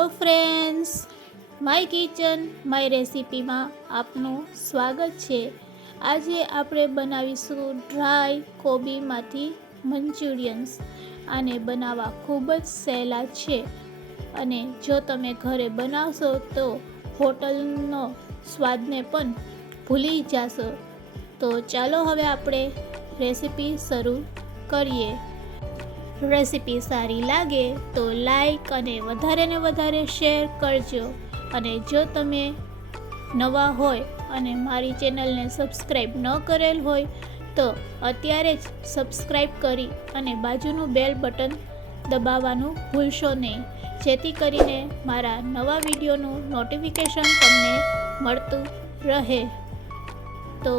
Hello friends, my kitchen my રેસિપીમાં આપનું સ્વાગત છે। આજે આપણે બનાવીશું ડ્રાય કોબીમાંથી મંચુરિયન્સ। આને બનાવવા ખૂબ જ સહેલા છે અને જો તમે ઘરે બનાવશો તો હોટલનો સ્વાદને પણ ભૂલી જશો। તો ચાલો હવે આપણે રેસિપી શરૂ કરીએ। રેસિપી સારી લાગે તો લાઈક અને વધારે શેર કરજો। અને જો તમે નવા હોય અને મારી ચેનલને સબસ્ક્રાઈબ ન કરેલ હોય તો અત્યારે જ સબસ્ક્રાઈબ કરી અને બાજુનું બેલ બટન દબાવવાનું ભૂલશો નહીં, જેથી કરીને મારા નવા વિડીયોનું નોટિફિકેશન તમને મળતું રહે। તો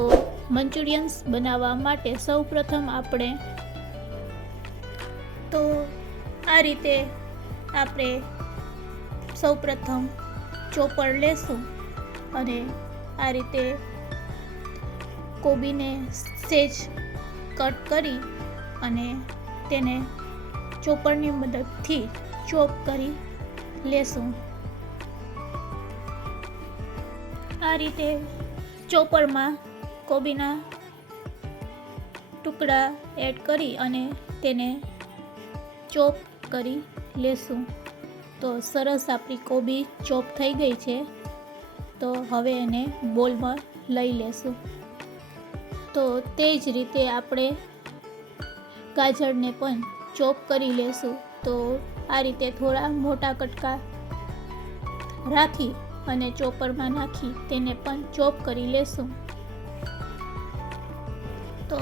મંચુરિયન્સ બનાવવા માટે સૌપ્રથમ આપણે આ રીતે સૌપ્રથમ ચોપર લેશું અને આ રીતે કોબીને સેજ કટ કરી અને તેને ચોપરની મદદથી ચોપ કરી લેશું। આ રીતે ચોપરમાં કોબીના ટુકડા એડ કરી અને તેને ચોપ કરી લેશું। તો સરસ આપણી કોબી ચોપ થઈ ગઈ છે। તો હવે એને બોલમાં લઈ લેશું। તો તે જ રીતે આપણે ગાજરને પણ ચોપ કરી લેશું। તો આ રીતે થોડા મોટા કટકા રાખી અને ચોપરમાં નાખી તેને પણ ચોપ કરી લેશું। તો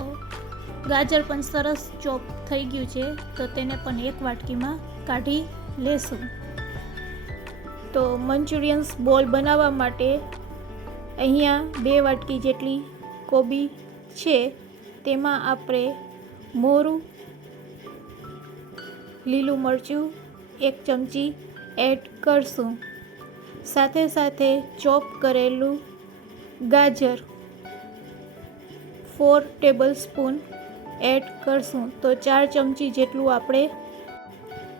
ગાજર પણ સરસ ચોપ થઈ ગયું છે, તો તેને પણ એક વાટકીમાં કાઢી લેશું। તો મંચુરિયન્સ બોલ બનાવવા માટે અહીંયા 2 વાટકી જેટલી કોબી છે, તેમાં આપણે મોરું, લીલું મરચું 1 ચમચી એડ કરશું। સાથે ચોપ કરેલું ગાજર 4 ટેબલસ્પૂન એડ કરશું। તો 4 ચમચી જેટલું આપણે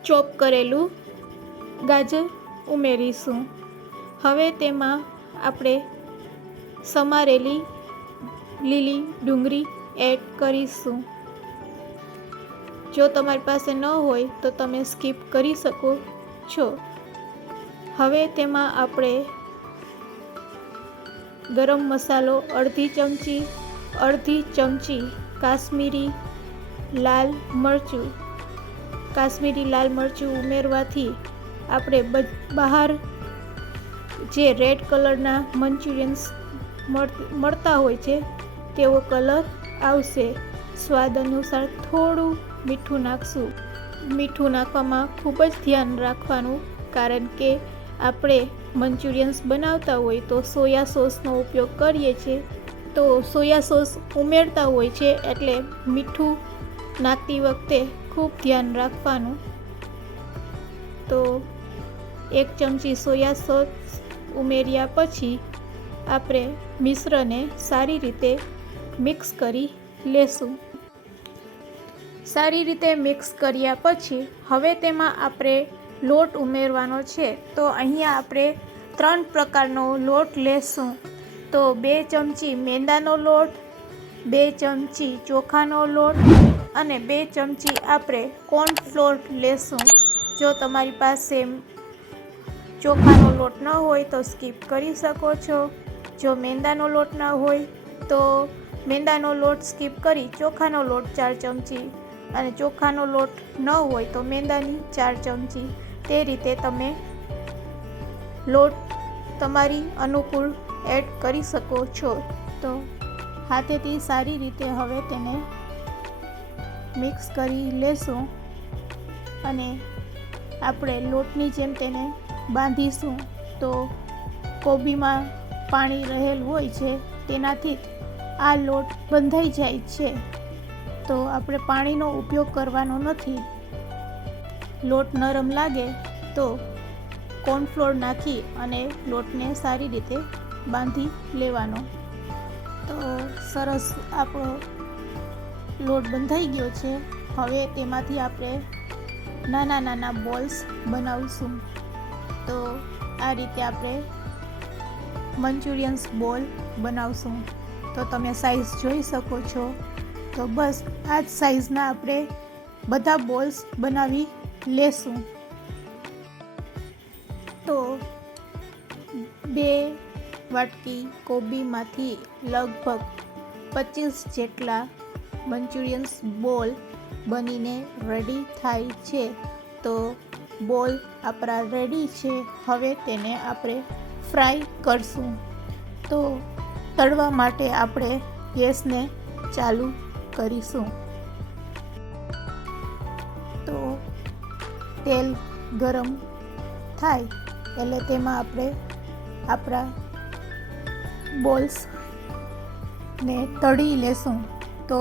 ચોપ કરેલું ગાજર ઉમેરીશું। હવે તેમાં આપણે સમારેલી લીલી ડુંગળી એડ કરીશું। જો તમારી પાસે ન હોય તો તમે સ્કીપ કરી શકો છો। હવે તેમાં આપણે ગરમ મસાલો અડધી ચમચી કાશ્મીરી લાલ મરચું ઉમેરવાથી આપણે બહાર જે રેડ કલરના મંચુરિયન્સ મળતા હોય છે તેવો કલર આવશે। સ્વાદ અનુસાર થોડું મીઠું નાખશું। મીઠું નાખવામાં ખૂબ જ ધ્યાન રાખવાનું, કારણ કે આપણે મંચુરિયન્સ બનાવતા હોય તો સોયા સોસનો ઉપયોગ કરીએ છીએ। તો સોયા સોસ ઉમેરતા હોય છે એટલે મીઠું નાખતી વખતે ખૂબ ધ્યાન રાખવાનું। તો 1 ચમચી સોયા સોસ ઉમેર્યા પછી આપણે મિશ્રણને સારી રીતે મિક્સ કરી લેશું। સારી રીતે મિક્સ કર્યા પછી હવે તેમાં આપણે લોટ ઉમેરવાનો છે। તો અહીંયા આપણે 3 પ્રકારનો લોટ લેશું। તો 2 ચમચી મેંદાનો લોટ, 2 ચમચી ચોખાનો લોટ અને 2 ચમચી આપણે કોર્નફ્લોર લેશું। જો તમારી પાસે ચોખાનો લોટ ન હોય તો સ્કીપ કરી શકો છો। જો મેંદાનો લોટ ન હોય તો મેંદાનો લોટ સ્કીપ કરી ચોખાનો લોટ 4 ચમચી અને ચોખાનો લોટ ન હોય તો મેંદાની 4 ચમચી, તે રીતે તમે લોટ તમારી અનુકૂળ એડ કરી શકો છો। તો હાથેથી સારી રીતે હવે તેને મિક્સ કરી લેશું અને આપણે લોટની જેમ તેને બાંધીશું। તો કોબીમાં પાણી રહેલ હોય છે, તેનાથી આ લોટ બંધાઈ જાય છે। તો આપણે પાણીનો ઉપયોગ કરવાનો નથી। લોટ નરમ લાગે તો કોર્નફ્લોર નાખી અને લોટને સારી રીતે બાંધી લેવાનો। તો સરસ આપણો લોટ બંધાઈ ગયો છે। હવે તેમાંથી આપણે નાના બોલ્સ બનાવશું। તો આ રીતે આપણે મંચુરિયન્સ બોલ બનાવશું. તો તમે સાઈઝ જોઈ શકો છો. તો બસ આ જ સાઈઝના આપણે બધા બોલ્સ બનાવી લેશું. તો 2 વાટકી કોબીમાંથી લગભગ 25 જેટલા મંચુરિયન્સ બોલ બનીને રેડી થાય છે. તો બોલ આપણા રેડી છે. હવે તેને આપણે ફ્રાય કરશું. તો તળવા માટે આપણે ગેસને ચાલુ કરીશું. તો તેલ ગરમ થાય એટલે તેમાં આપણે આપણા બોલ્સને તળી લેશું. તો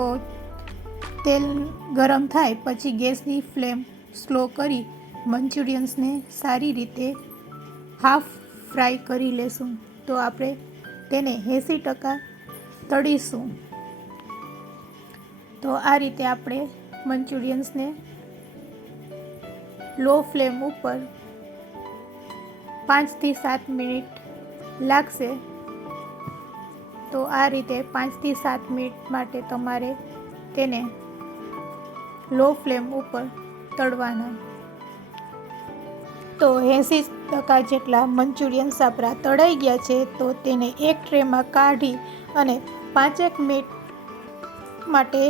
તેલ ગરમ થાય પછી ગેસની ફ્લેમ સ્લો કરી મંચુરિયન્સને સારી રીતે હાફ ફ્રાય કરી લેશું. તો આપણે તેને 80% તળીશું. તો આ રીતે આપણે મંચુરિયન્સને લો ફ્લેમ ઉપર 5 થી 7 મિનિટ લાગશે. તો આ રીતે 5 થી 7 મિનિટ માટે તમારે તેને લો ફ્લેમ ઉપર તળવાના. તો 80% જેટલા મંચુરિયન્સ આપણા તળાઈ ગયા છે. તો તેને એક ટ્રેમાં કાઢી અને 5 મિનિટ માટે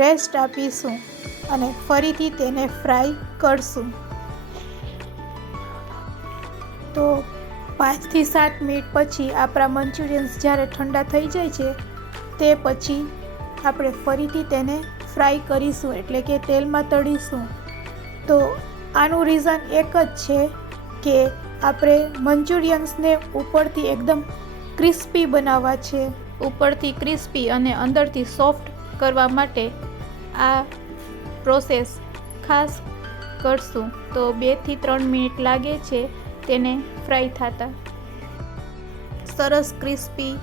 રેસ્ટ આપીશું અને ફરીથી તેને ફ્રાય કરશું. તો 5 થી 7 મિનિટ પછી આપણા મંચુરિયન્સ જ્યારે ઠંડા થઈ જાય છે તે પછી આપણે ફરીથી તેને ફ્રાય કરીશું, એટલે કે તેલમાં તળીશું. તો આનું રીઝન એક જ છે કે આપણે મંચુરિયન્સને ઉપરથી એકદમ ક્રિસ્પી બનાવવા છે. ઉપરથી ક્રિસ્પી અને અંદરથી સોફ્ટ કરવા માટે આ પ્રોસેસ ખાસ કરશું. તો 2 થી 3 મિનિટ લાગે છે તેને ફ્રાય થતા. સરસ ક્રિસ્પી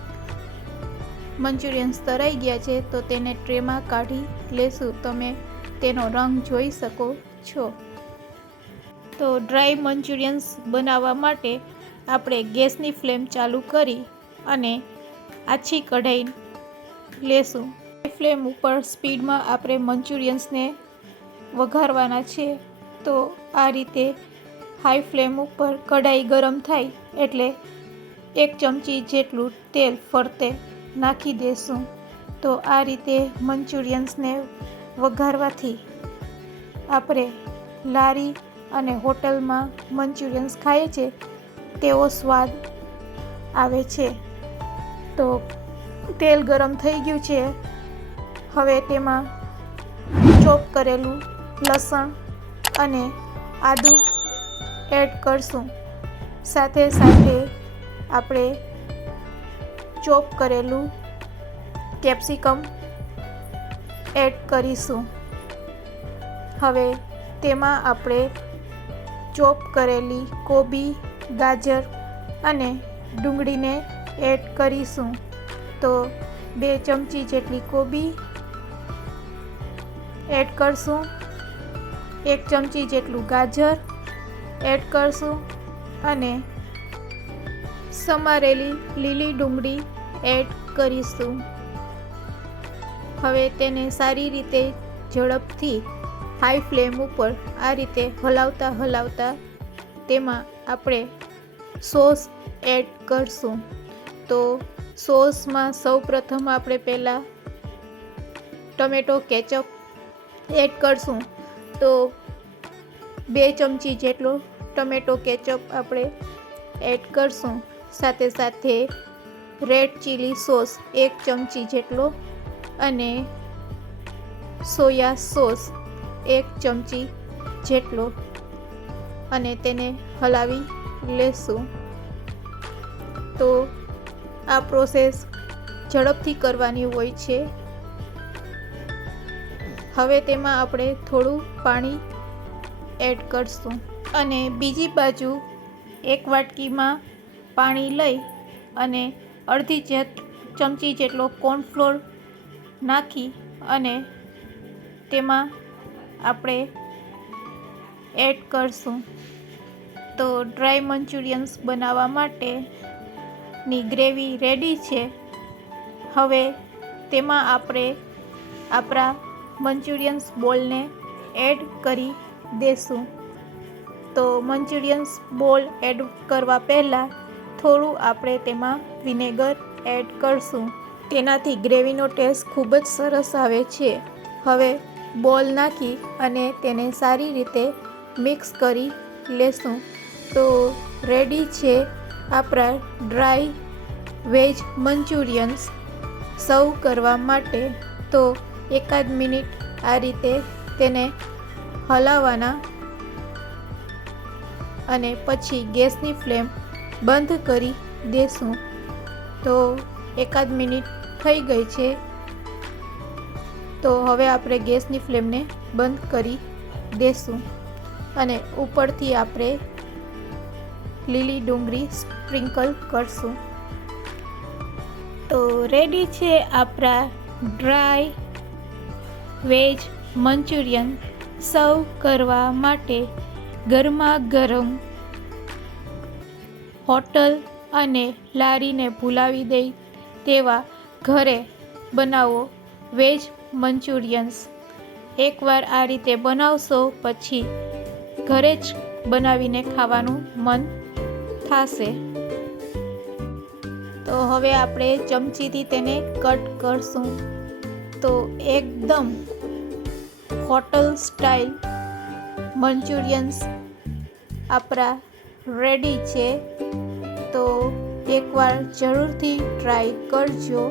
મંચુરિયન્સ તળાઈ ગયા છે. તો તેને ટ્રેમાં કાઢી લેશું. તમે તેનો રંગ જોઈ શકો છો. તો ડ્રાય મંચુરિયન્સ બનાવવા માટે આપણે ગેસની ફ્લેમ ચાલુ કરી અને આછી કઢાઈ લેશું. ફ્લેમ ઉપર સ્પીડમાં આપણે મંચુરિયન્સને વઘારવાના છે. તો આ રીતે હાઈ ફ્લેમ ઉપર કઢાઈ ગરમ થાય એટલે 1 ચમચી જેટલું તેલ ફરતે નાખી દેશું. તો આ રીતે મંચુરિયન્સને વઘારવાથી આપણે લારી અને હોટલમાં મંચુરિયન્સ ખાઈએ છે તેવો સ્વાદ આવે છે. તો તેલ ગરમ થઈ ગયું છે. હવે તેમાં ચોપ કરેલું લસણ અને આદું એડ કરશું. સાથે સાથે આપણે ચોપ કરેલું કેપ્સિકમ એડ કરીશું. હવે તેમાં આપણે ચોપ કરેલી કોબી, ગાજર અને ડુંગળીને એડ કરીશું. તો 2 ચમચી જેટલી કોબી એડ કરશું, 1 ચમચી જેટલું ગાજર એડ કરશું અને સમારેલી લીલી ડુંગળી એડ કરીશું. હવે તેને સારી રીતે ઝડપથી હાઈ ફ્લેમ ઉપર આ રીતે હલાવતા તેમાં આપણે સોસ એડ કરશું. તો સોસમાં સૌપ્રથમ આપણે પહેલાં ટમેટો કેચઅપ એડ કરશું. તો 2 ચમચી જેટલો ટમેટો કેચઅપ આપણે એડ કરશું. સાથે સાથે રેડ ચીલી સોસ 1 ચમચી જેટલો અને સોયા સોસ 1 ચમચી જેટલો અને તેને હલાવી લેશું. તો આ પ્રોસેસ ઝડપથી કરવાની હોય છે. હવે તેમાં આપણે થોડું પાણી એડ કરશું અને બીજી બાજુ 1 વાટકીમાં પાણી લઈ અને અડધી ચમચી જેટલો કોર્નફ્લોર નાખી અને તેમાં આપણે એડ કરશું. તો ડ્રાય મંચુરિયન્સ બનાવવા માટેની ગ્રેવી રેડી છે. હવે તેમાં આપણે આપણા મંચુરિયન્સ બોલને એડ કરી દેશું. તો મંચુરિયન્સ બોલ એડ કરવા પહેલાં થોડું આપણે તેમાં વિનેગર એડ કરશું. તેનાથી ગ્રેવીનો ટેસ્ટ ખૂબ જ સરસ આવે છે. હવે બોલ નાખી અને તેને સારી રીતે મિક્સ કરી લેશું. તો રેડી છે આપણા ડ્રાય વેજ મંચુરિયન્સ સર્વ કરવા માટે. તો એકાદ મિનિટ આ રીતે તેને હલાવવાના અને પછી ગેસની ફ્લેમ બંધ કરી દેશું. તો એકાદ મિનિટ થઈ ગઈ છે. તો હવે આપણે ગેસની ફ્લેમને બંધ કરી દેશું અને ઉપરથી આપણે લીલી ડુંગળી સ્પ્રિંકલ કરશું. તો રેડી છે આપણા ડ્રાય વેજ મંચુરિયન સર્વ કરવા માટે. ગરમા ગરમ હોટલ અને લારીને ભૂલાવી દે તેવા ઘરે બનાવો વેજ મંચુરિયન્સ. એકવાર આ રીતે બનાવશો પછી ઘરે જ બનાવીને ખાવાનું મન થશે. તો હવે આપણે ચમચીથી તેને કટ કરશું. તો એકદમ હોટલ સ્ટાઇલ મંચુરિયન્સ આપણા રેડી છે. તો એકવાર જરૂરથી ટ્રાય કરજો.